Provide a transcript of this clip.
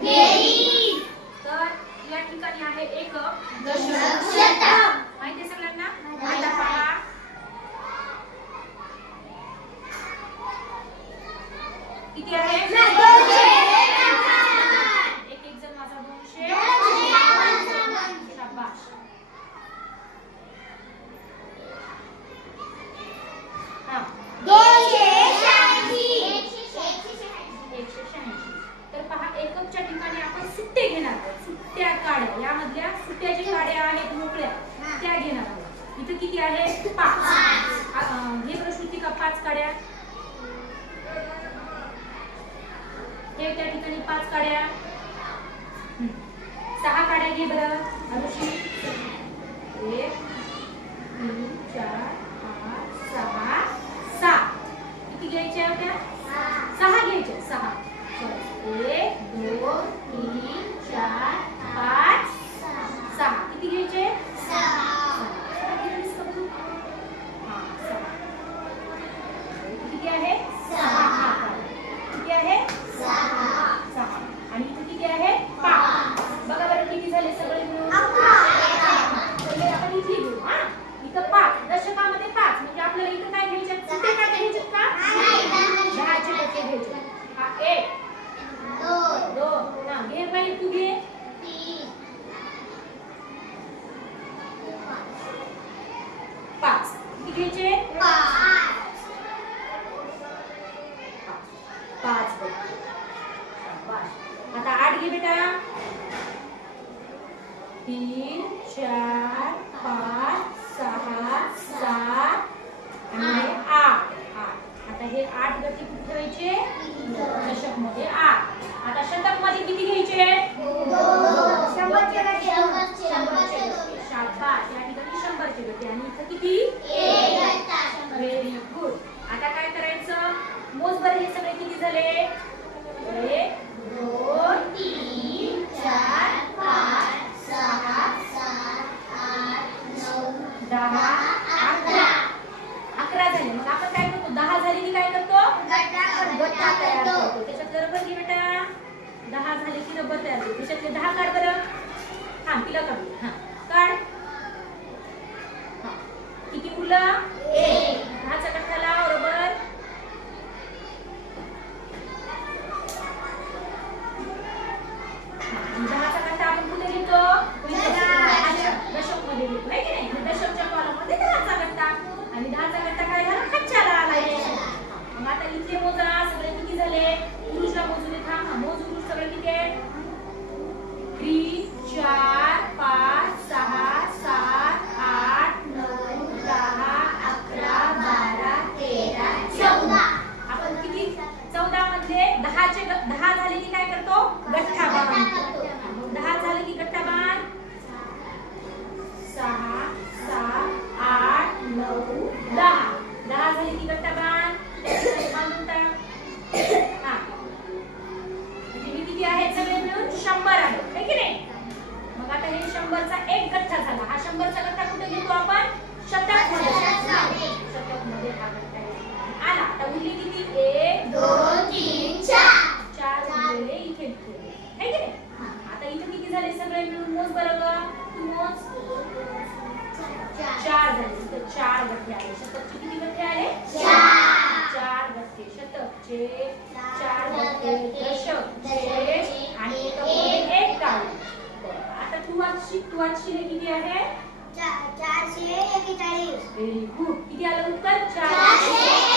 तर या ठिकाणी आहे शतक. माहिती आहे सगळ्यांना आता. पहा किती आहे एक एक जण माझा दोनशे शाबाश हा एकशे शहाऐंशी तर पहा एककच्या ठिकाणी आपण सुट्टे घेणार सुट्ट्या काड्या यामधल्या सुट्ट्या ज्या काड्या आहेत मोकळ्या. त्या घेणार आहोत इथं किती आहे? पाच. हे प्रश्न का पाच काड्या? हे त्या ठिकाणी पाच काड्या. सहा काड्या घे बरं. अनुशी. एक तीन चार पाच सहा सात. किती घ्यायच्या होत्या? सहा. घ्यायचे सहा. एक दोन तीन चार पाच पाच किती घ्यायचे पाच बघ. आता आठ घे बेटा? तीन, चार, पाच सहा सात आणि आठ। आठ। आता हे आठ गती कुठे ठेवायचे शंभर तयार करतो त्याच्यातले दहा काढ बरं. हां तिला काढू. हां. किती उरलं दहाचा गठ्ठा लाव रबर हा, आणि दहाचा गठ्ठा आपण कुठे घेतो दशक दशकमध्ये घेतो है की नाही मग दशकच्या कॉलममध्ये दहाचा गठ्ठा आणि दहाचा गठ्ठा काय झाला खच्च्याला आलाय मग आता इथले मोजा सगळे किती झाले पुरुषला मोजून येत हा मोज पुरुष सगळे किती आहे तीन चार पाच सहा सात आठ नऊ दहा अकरा बारा तेरा चौदा आपण किती चौदा मधले दहाचे ग- दहा झाले की काय करतो गठ्ठा बांधतो मग दहा झाले की गठ्ठा बांध सहा सात आठ नऊ दहा दहा झाले की गठ्ठा बांध बांधून टाक हा म्हणजे हे किती आहेत सगळे मिळून शंभर आहेत है की नाही मग आता हे शंभरचा एक गठ्ठा झाला हा शंभरचा गठ्ठा कुठे घेतो आपण? शतकमध्ये. शतकमध्ये हा. आला. आता उरली किती? एक चार. उरलेले इथे ठेवले. है की नाही? आता इथे किती झाले? सगळे मिळून मोज बरं का? तू मोज. चार झाले. इथं चार गठ्ठे आले. शतकचे किती गठ्ठे आले? चार. गठ्ठे. शतकचे चार गठ्ठे. दशकचे बरं, आता तू वाचशी तू वाचशील हे किती आहे व्हेरी गुड किती आलं उत्तर? चारशे.